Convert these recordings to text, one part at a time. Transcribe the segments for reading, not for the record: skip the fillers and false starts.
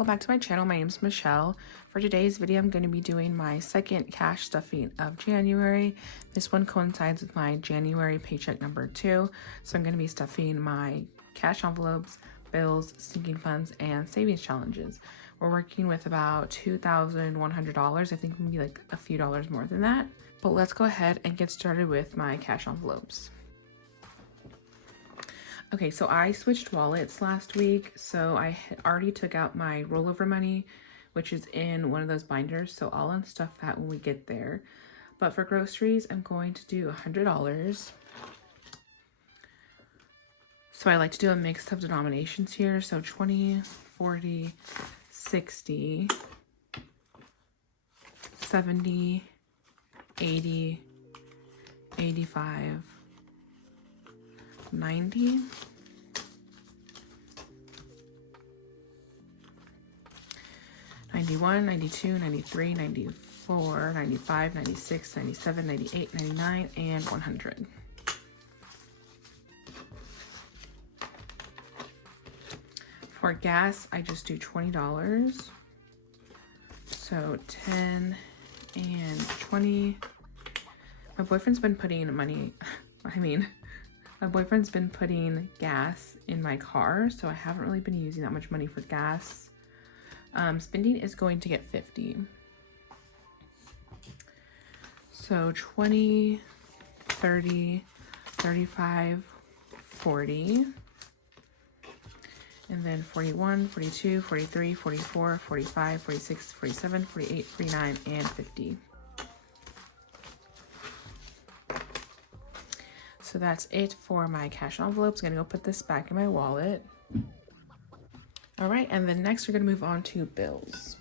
welcome back to my channel. My name is Michelle. For today's video, I'm going to be doing my second cash stuffing of January. This one coincides with my January paycheck number 2. So I'm going to be stuffing my cash envelopes, bills, sinking funds, and savings challenges. We're working with about $2,100. I think maybe like a few dollars more than that. But let's go ahead and get started with my cash envelopes. Okay, so I switched wallets last week, so I already took out my rollover money, which is in one of those binders, so I'll unstuff that when we get there. But for groceries, I'm going to do $100. So I like to do a mix of denominations here, so 20, 40, 60, 70, 80, 85, 90, 91, 92, 93, 94, 95, 96, 97, 98, 99, and 100. For gas, I just do $20. So 10 and 20. My boyfriend's been putting money, my boyfriend's been putting gas in my car, so I haven't really been using that much money for gas. Spending is going to get 50. So 20, 30, 35, 40. And then 41, 42, 43, 44, 45, 46, 47, 48, 49, and 50. So that's it for my cash envelopes. I'm gonna go put this back in my wallet. All right, and then next we're gonna move on to bills.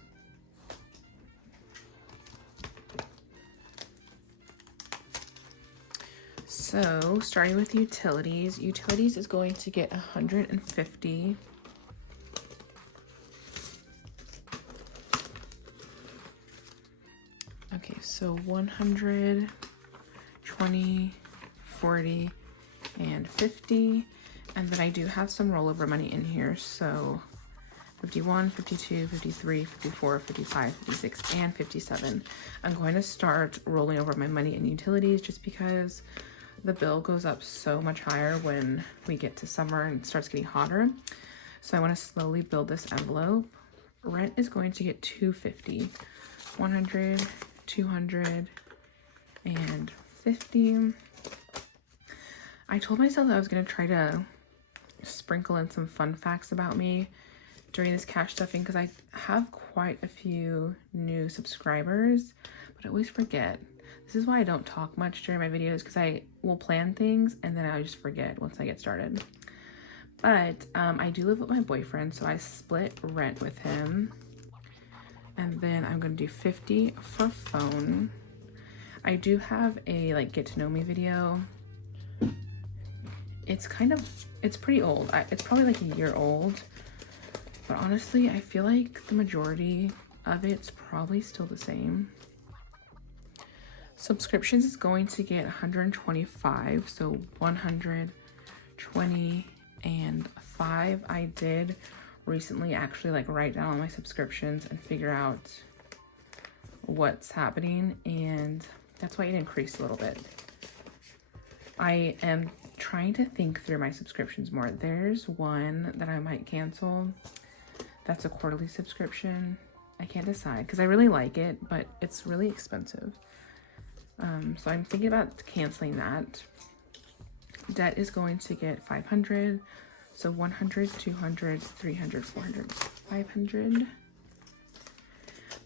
So starting with utilities, utilities is going to get 150. Okay, so 100, 20, 40, and 50. And then I do have some rollover money in here, so 51, 52, 53, 54, 55, 56, and 57. I'm going to start rolling over my money in utilities just because the bill goes up so much higher when we get to summer and it starts getting hotter. So I want to slowly build this envelope. Rent is going to get 250, 100, 200, and 50. I told myself that I was going to try to sprinkle in some fun facts about me during this cash stuffing because I have quite a few new subscribers, but I always forget. This is why I don't talk much during my videos, because I will plan things and then I just forget once I get started. But I do live with my boyfriend, so I split rent with him. And then I'm going to do 50 for phone. I do have a like get to know me video. It's pretty old. It's probably like a year old. But honestly, I feel like the majority of it's probably still the same. Subscriptions is going to get 125. So 120 and 5. I did recently actually like write down all my subscriptions and figure out what's happening. And that's why it increased a little bit. I am trying to think through my subscriptions more. There's one that I might cancel. That's a quarterly subscription. I can't decide because I really like it, but it's really expensive. So I'm thinking about canceling that. Debt is going to get 500. So 100, 200, 300, 400, 500.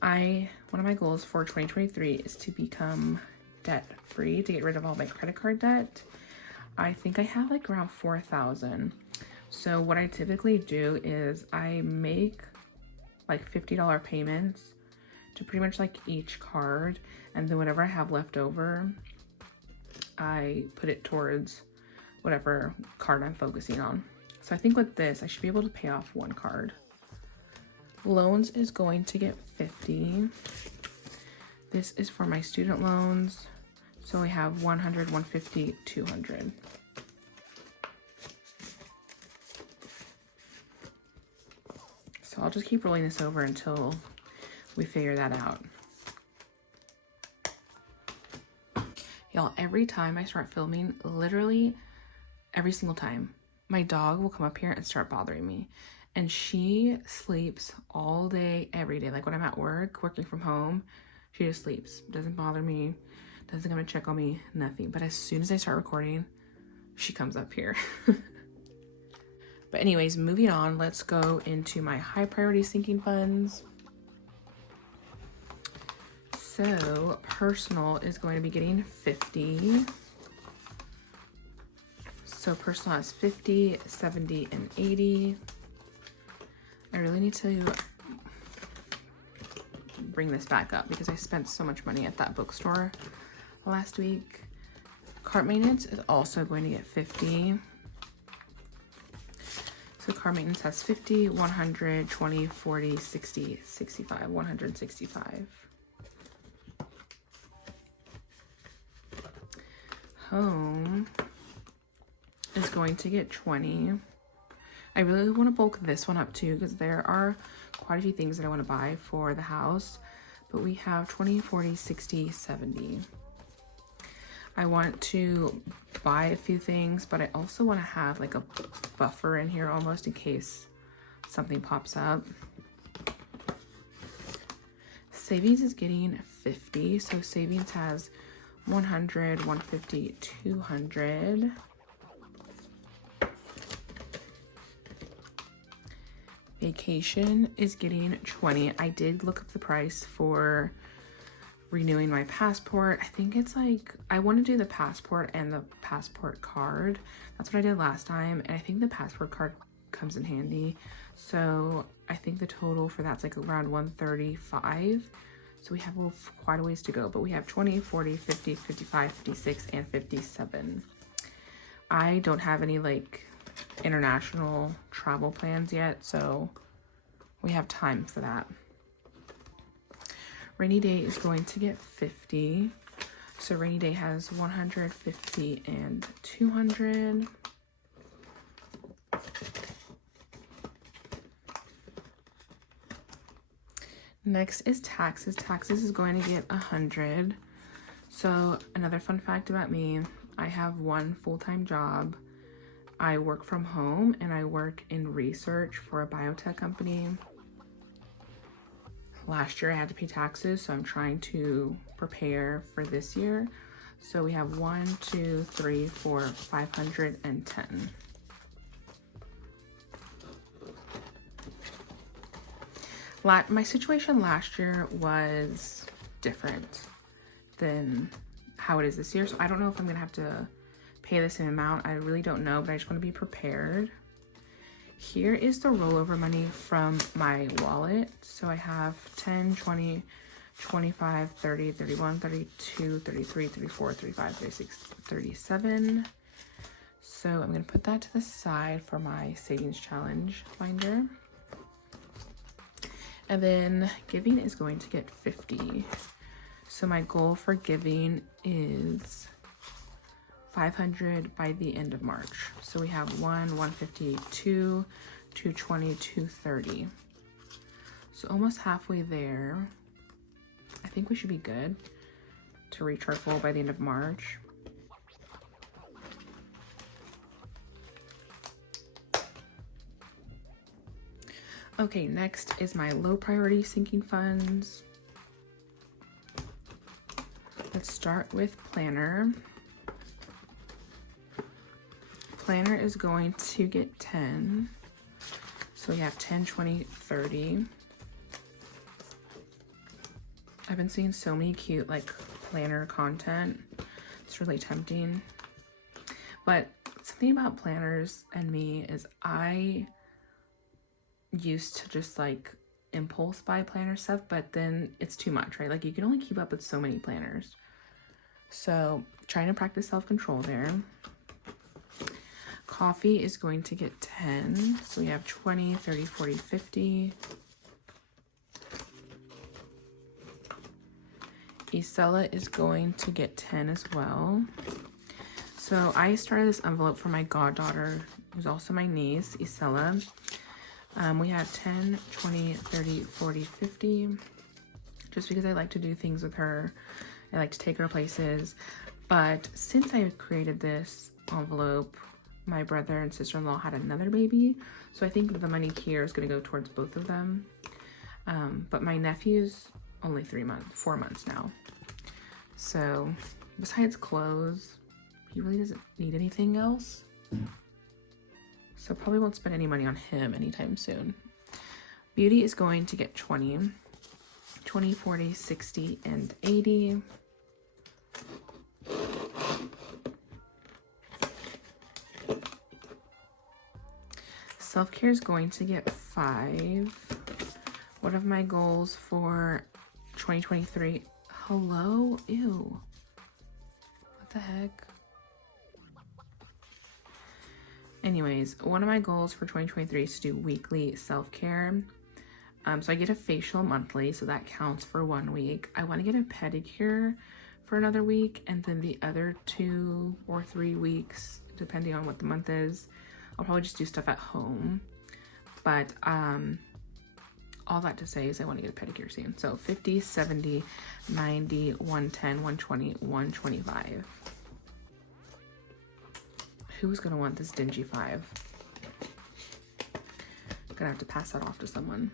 One of my goals for 2023 is to become debt free, to get rid of all my credit card debt. I think I have like around 4,000. So what I typically do is I make like $50 payments to pretty much like each card, and then whatever I have left over, I put it towards whatever card I'm focusing on. So I think with this, I should be able to pay off one card. Loans is going to get 50. This is for my student loans. So we have 100, 150, 200. So So I'll just keep rolling this over until we figure that out. Y'all, every time I start filming, literally every single time, my dog will come up here and start bothering me. And she sleeps all day, every day. Like when I'm at work, working from home, she just sleeps. Doesn't bother me, doesn't come and check on me, nothing. But as soon as I start recording, she comes up here. But anyways, moving on, let's go into my high priority sinking funds. So personal is going to be getting 50. So personal has 50, 70, and 80. I really need to bring this back up because I spent so much money at that bookstore last week. Cart maintenance is also going to get 50. So car maintenance has 50, 100, 20, 40, 60, 65, 165. Home is going to get 20. I really want to bulk this one up too because there are quite a few things that I want to buy for the house, but we have 20, 40, 60, 70. I want to buy a few things, but I also want to have like a buffer in here almost in case something pops up. Savings is getting 50, so savings has 100, 150, 200. Vacation is getting 20. I did look up the price for renewing my passport. I think it's like, I want to do the passport and the passport card. That's what I did last time. And I think the passport card comes in handy. So I think the total for that's like around 135. So we have quite a ways to go, but we have 20, 40, 50, 55, 56, and 57. I don't have any like international travel plans yet, so we have time for that. Rainy day is going to get 50. So rainy day has 150 and 200. Next is taxes. Taxes is going to get 100. So another fun fact about me, I have one full-time job. I work from home and I work in research for a biotech company. Last year I had to pay taxes, so I'm trying to prepare for this year. So we have 1, 2, 3, 4, 510. My situation last year was different than how it is this year. So I don't know if I'm gonna have to pay the same amount. I really don't know, but I just want to be prepared. Here is the rollover money from my wallet. So I have 10, 20, 25, 30, 31, 32, 33, 34, 35, 36, 37. So I'm going to put that to the side for my savings challenge binder. And then giving is going to get 50. So my goal for giving is 500 by the end of March. So we have 1, 150, 2, 220, 230. So almost halfway there. I think we should be good to reach our goal by the end of March. Okay, next is my low priority sinking funds. Let's start with planner. Planner is going to get 10. So we have 10, 20, 30. I've been seeing so many cute like planner content. It's really tempting. But something about planners and me is I used to just like impulse buy planner stuff, but then it's too much, right? Like you can only keep up with so many planners. So trying to practice self-control there. Coffee is going to get 10. So we have 20, 30, 40, 50. Isella is going to get 10 as well. So I started this envelope for my goddaughter, who's also my niece, Isella. We had 10, 20, 30, 40, 50, just because I like to do things with her. I like to take her places. But since I created this envelope, my brother and sister-in-law had another baby. So I think the money here is going to go towards both of them. But my nephew's only 4 months now. So besides clothes, he really doesn't need anything else. So probably won't spend any money on him anytime soon. Beauty is going to get 20, 40, 60, and 80. Self-care is going to get 5. One of my goals for 2023. Hello? Ew. What the heck? Anyways, one of my goals for 2023 is to do weekly self-care. So I get a facial monthly, so that counts for 1 week. I want to get a pedicure for another week, and then the other 2 or 3 weeks, depending on what the month is, I'll probably just do stuff at home. But all that to say is I want to get a pedicure soon. So 50, 70, 90, 110, 120, 125. Who's gonna want this dingy 5? I'm gonna have to pass that off to someone.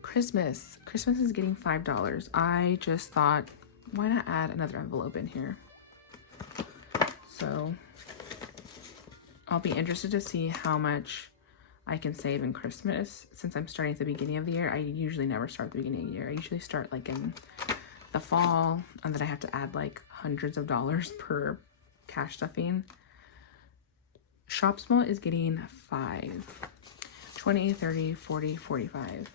Christmas is getting $5. I just thought, why not add another envelope in here? So I'll be interested to see how much I can save in Christmas. Since I'm starting at the beginning of the year, I usually never start at the beginning of the year. I usually start like in the fall, and then I have to add like hundreds of dollars per cash stuffing. Shop Small is getting 5, 20, 30, 40, 45.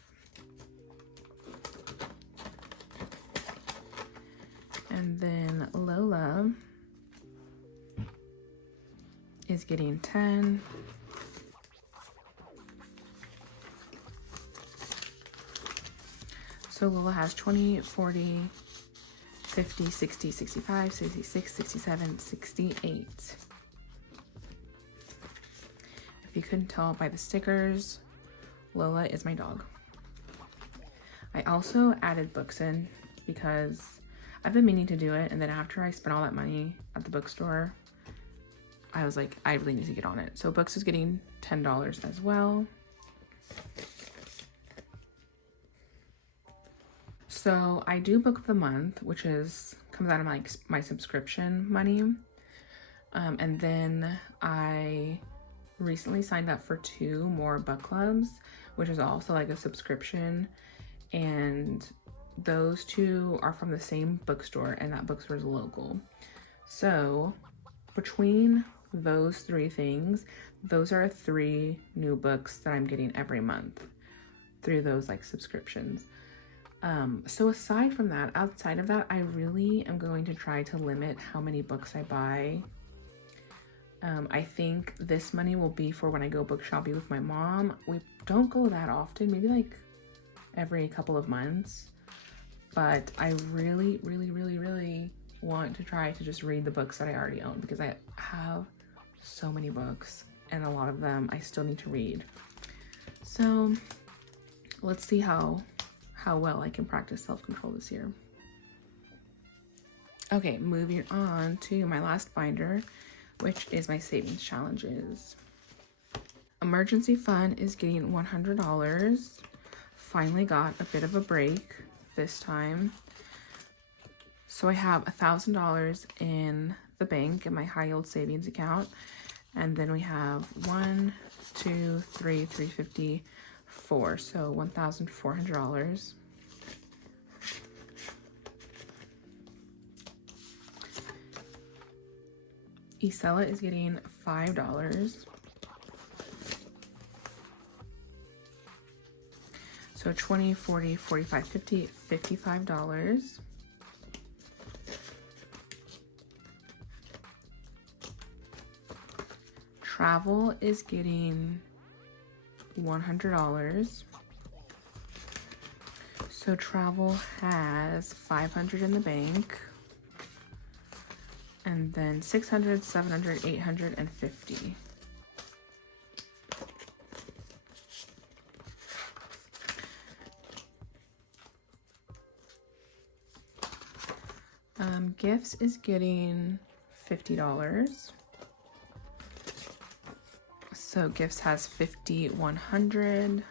And then Lola is getting 10. So Lola has 20, 40, 50, 60, 65, 66, 67, 68. If you couldn't tell by the stickers, Lola is my dog. I also added books in because I've been meaning to do it, and then after I spent all that money at the bookstore, I was like, I really need to get on it. So books is getting $10 as well. So I do book of the month, which comes out of my subscription money. And then I recently signed up for 2 more book clubs, which is also like a subscription. And those 2 are from the same bookstore, and that bookstore is local. So between those 3 things, those are 3 new books that I'm getting every month through those like subscriptions. So aside from that, outside of that, I really am going to try to limit how many books I buy. I think this money will be for when I go book shopping with my mom. We don't go that often, maybe like every couple of months. But I really, really, really, really want to try to just read the books that I already own, because I have so many books and a lot of them I still need to read. So let's see how well I can practice self-control this year. Okay, moving on to my last binder, which is my savings challenges. Emergency fund is getting $100. Finally got a bit of a break this time. So I have $1,000 in the bank in my high yield savings account. And then we have 1, 2, 3, 350, 4. So $1,400. Isela is getting $5. So 20, 40, 45, 50, $55. Travel is getting $100. So travel has $500 in the bank. And then 600, 700, 800, and 50. gifts is getting $50. So gifts has 50, 100.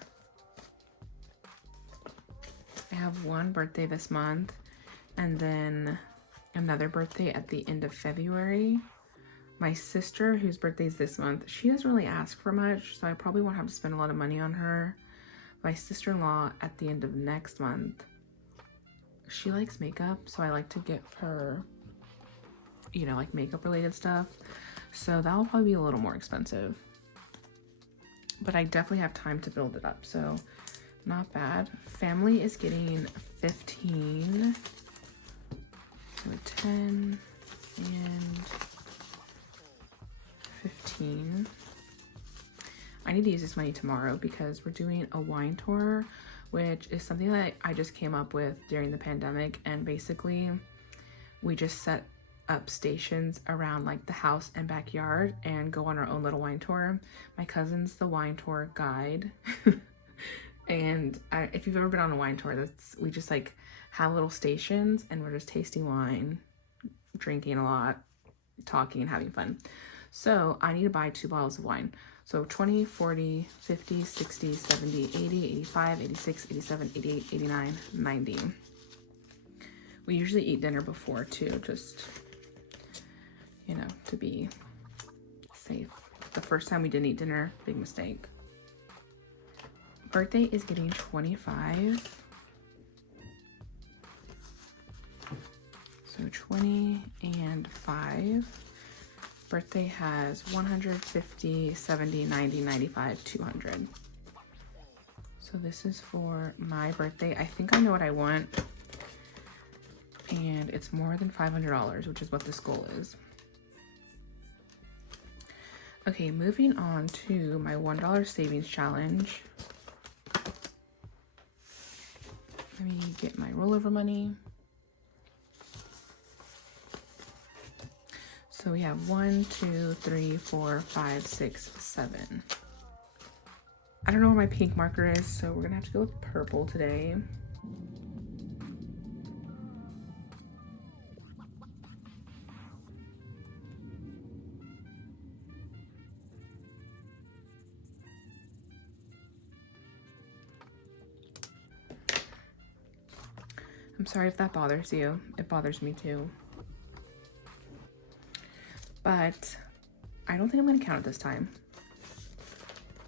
I have one birthday this month and then another birthday at the end of February. My sister, whose birthday is this month, she doesn't really ask for much, so I probably won't have to spend a lot of money on her. My sister-in-law at the end of next month, she likes makeup, so I like to get her, you know, like makeup related stuff. So that will probably be a little more expensive. But I definitely have time to build it up, so not bad. Family is getting 15. So 10 and 15. I need to use this money tomorrow because we're doing a wine tour, which is something that I just came up with during the pandemic. And basically we just set up stations around like the house and backyard and go on our own little wine tour. My cousin's the wine tour guide. And if you've ever been on a wine tour, we just like have little stations and we're just tasting wine, drinking a lot, talking and having fun. So I need to buy 2 bottles of wine. So 20, 40, 50, 60, 70, 80, 85, 86, 87, 88, 89, 90. We usually eat dinner before too, just, you know, to be safe. The first time we didn't eat dinner, big mistake. Birthday is getting 25. So 20 and 5. Birthday has 150, 70, 90, 95, 200. So this is for my birthday. I think I know what I want. And it's more than $500, which is what this goal is. Okay, moving on to my $1 savings challenge. Let me get my rollover money. So we have 1, 2, 3, 4, 5, 6, 7. I don't know where my pink marker is, so we're gonna have to go with purple today. I'm sorry if that bothers you. It bothers me too. But I don't think I'm gonna count it this time.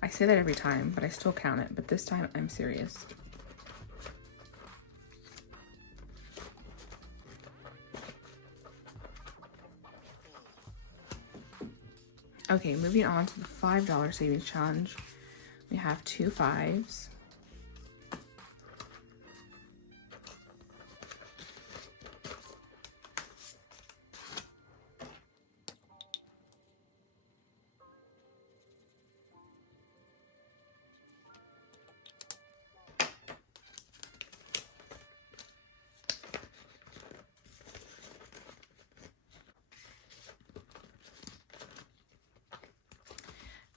I say that every time, but I still count it. But this time I'm serious. Okay, moving on to the $5 savings challenge. We have 2 5s.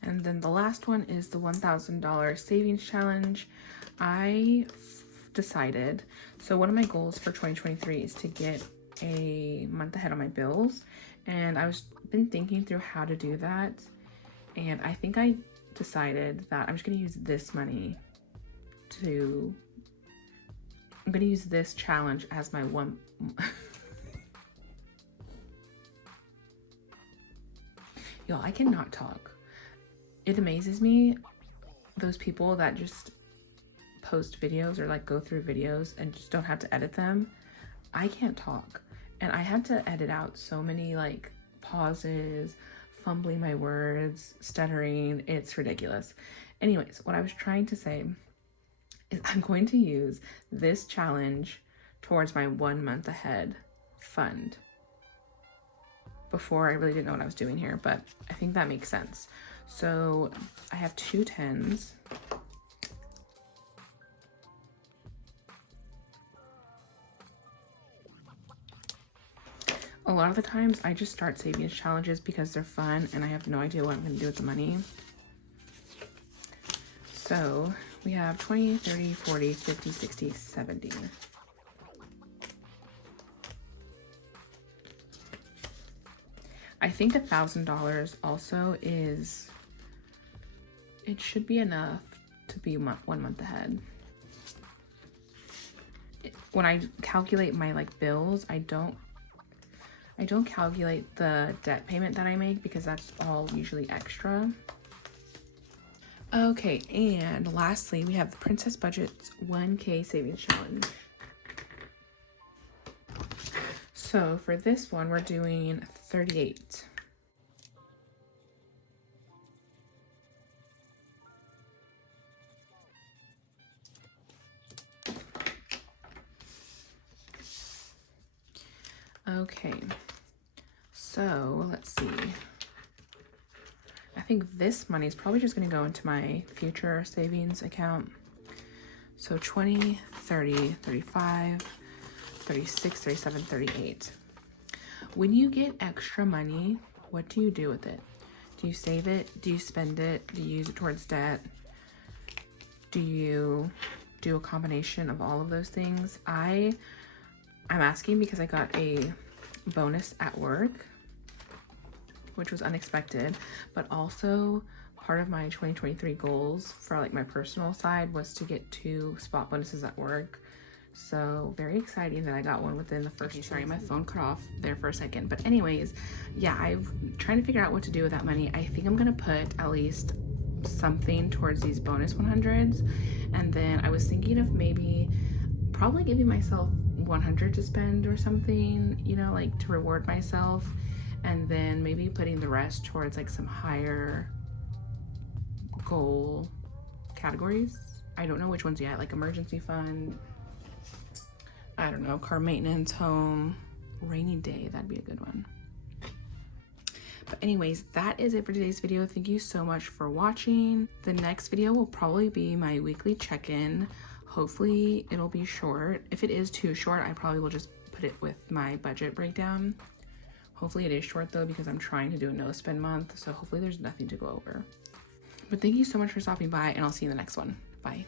And then the last one is the $1,000 savings challenge. I decided, so one of my goals for 2023 is to get a month ahead on my bills. And I was been thinking through how to do that. And I think I decided that I'm just gonna use this money I'm gonna use this challenge as my one. Y'all, I cannot talk. It amazes me, those people that just post videos or like go through videos and just don't have to edit them. I can't talk. And I have to edit out so many like pauses, fumbling my words, stuttering. It's ridiculous. Anyways, what I was trying to say is I'm going to use this challenge towards my 1 month ahead fund. Before I really didn't know what I was doing here, but I think that makes sense. So I have 2 10s. A lot of the times I just start savings challenges because they're fun and I have no idea what I'm going to do with the money. So we have 20, 30, 40, 50, 60, 70. think $1,000 also is, it should be enough to be 1 month ahead. When I calculate my like bills, I don't calculate the debt payment that I make because that's all usually extra. Okay, and lastly, we have the Princess Budget's 1K Savings Challenge. So for this one, we're doing 38. Okay, so let's see. I think this money is probably just going to go into my future savings account. So 20, 30, 35, 36, 37, 38. When you get extra money, what do you do with it? Do you save it? Do you spend it? Do you use it towards debt? Do you do a combination of all of those things? I'm asking because I got a bonus at work, which was unexpected, but also part of my 2023 goals for like my personal side was to get 2 spot bonuses at work. So very exciting that I got one within the first. Okay, sorry, my phone cut off there for a second. But anyways, yeah, I'm trying to figure out what to do with that money. I think I'm gonna put at least something towards these bonus 100s. And then I was thinking of maybe probably giving myself 100 to spend or something, you know, like to reward myself. And then maybe putting the rest towards like some higher goal categories. I don't know which ones yet, like emergency fund, I don't know, car maintenance, home, rainy day, that'd be a good one. But anyways, that is it for today's video. Thank you so much for watching. The next video will probably be my weekly check-in. Hopefully it'll be short. If it is too short, I probably will just put it with my budget breakdown. Hopefully it is short though, because I'm trying to do a no spend month. So hopefully there's nothing to go over. But thank you so much for stopping by, and I'll see you in the next one. Bye.